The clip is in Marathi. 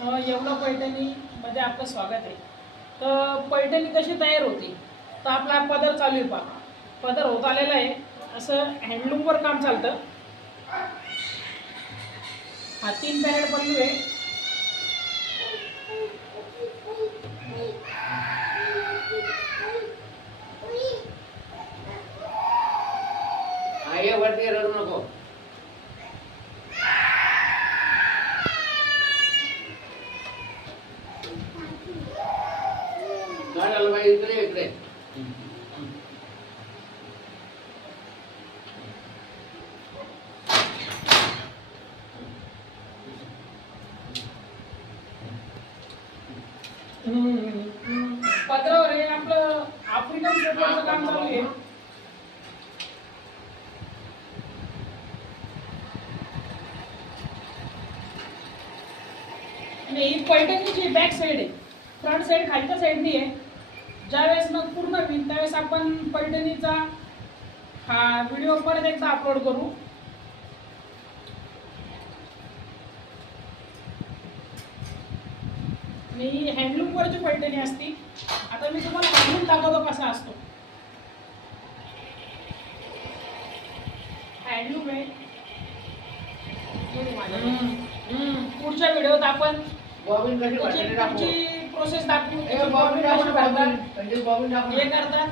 येवला पैठणी मध्ये आपलं स्वागत आहे। तर पैठणी कशी तयार होती, तर आपला पदर चालू आहे पहा, पदर होत आलेला आहे। असं हँडलूमवर काम चालतं। हा 3 पॅरेड पल्लू आहे। आये वरती रडू नको। गाडीला बाई इकडे इकडे। पदरावर आहे आपलं आफ्रिकन पेपरचं काम चालू आहे। आणि ही पैठणीची बॅक साईड आहे, फ्रंट साईड खालच्या साईडनी आहे। ज्यावेळेस मग पूर्ण होईल त्यावेळेस आपण पैठणीचा हा व्हिडिओ परत एकदा अपलोड करू। आणि हँडलूम वरची पैठणी असती। आता मी तुम्हाला हँडलूम दाखवतो कसा असतो। हँडलूम आहे। पुढच्या व्हिडिओत आपण बॉबिन कशी वाटते दाखव। पुढची प्रोसेस दाखवू। बॉबिन दाखव, बॉबिन दाखव। हे करतात